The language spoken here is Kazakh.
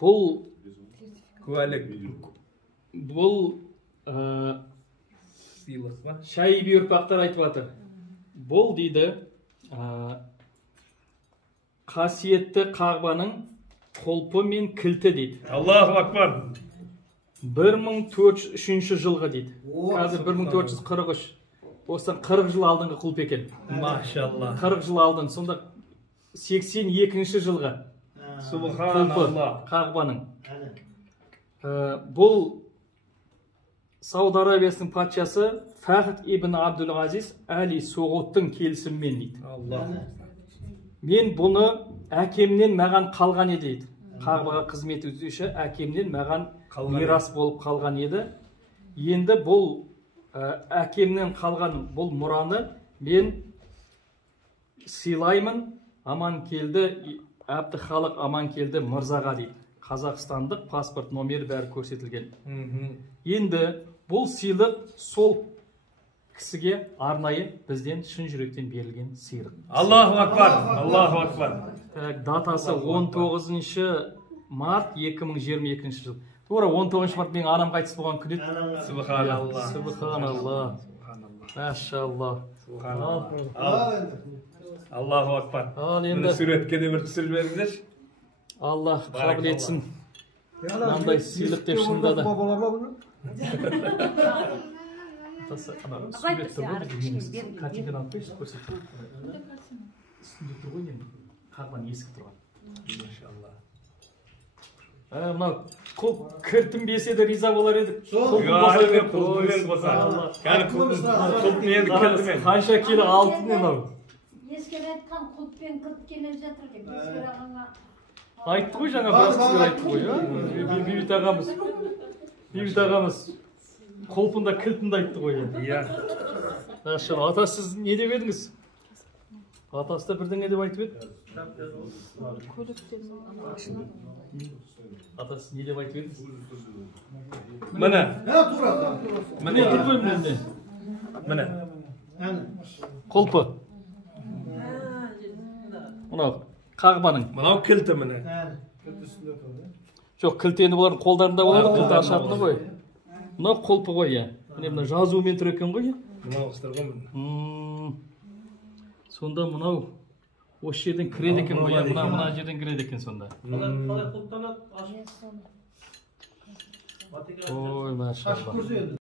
Бұл куәлік. бұл Сыйлық па? шайби ұрпақтар айтып жатыр. Бұл дейді қасиетті Қағбаның құлпы мен кілті дейді. Аллаху акбар. 1403 жылғы дейді. Қазір 1443. Осыдан 40 жыл алдыңғы құлп екен. Машалла. 40 жыл алдын. Сонда 82 жылғы құлпы Субханалла. Қағбаның. Бұл Сауд Арабиясының патшасы Фахд ибн Абдул-Азиз Әли Соғуттың келісімімен дейді. Аллах. Мен бұны әкемнен маған қалған еді дейді. Қағбаға қызмет етуші әкемнен маған мирас болып қалған еді. Енді бұл әкемнен қалған бұл мұраны мен сыйлаймын Аманкелді Әбдіхалық Аманкелді мырзаға дейді. Қазақстандық паспорт номері бәрі көрсетілген. Енді бұл сыйлық сол кісіге арнайы бізден шын жүректен берілген сыйлық. Аллаху акбар. Аллаху акбар. Датасы 19 март 2022 жыл. Тура 19 март менің анам қайтыс болған күн еді. Субханалла. Субханалла. Машалла. Аллаху акбар. Ал Мені енді суретке де бір түсіріп беріңіздерші. Алла қабыл етсін. Мынандай сыйлық деп шынында картинканы алып берші, көрсетіп. Үстінде тұр ғой енді. Қағбаның есігі тұрған. Машалла. Мынау кіртім бесе де риза болар едік. Құлпымен қоса. Кәні құлпын енді кілтімен. Қанша келі алтын мынау. Ескер айтқан құлппен кірт келе жатыр деп ескер ағаңа. Айтты ғой жаңа біраз кісілер айтты ғой. Бейбіт ағамыз. Бейбіт ағамыз. Құлпында кілтінде айтты ғой. Машалла. Атасы сіз не деп едіңіз? Атасы да бірдеңе деп айтып еді? Атасы не деп айтып едіңіз? Міне. Міне тұр ғой міне. Міне. Құлпы. Мынау Қағбаның. Мынау кілті міне. Жоқ, кілтені бұлардың қолдарында болады, кілті ашатыны ғой. Мынау құлпы ғой, иә. Міне мына жазуымен тұр екен ғой, иә. Мынау қыстыр ғой міне. Сонда мынау осы жерден кіреді екен ғой, мына жерден кіреді екен сонда. Ой, машалла.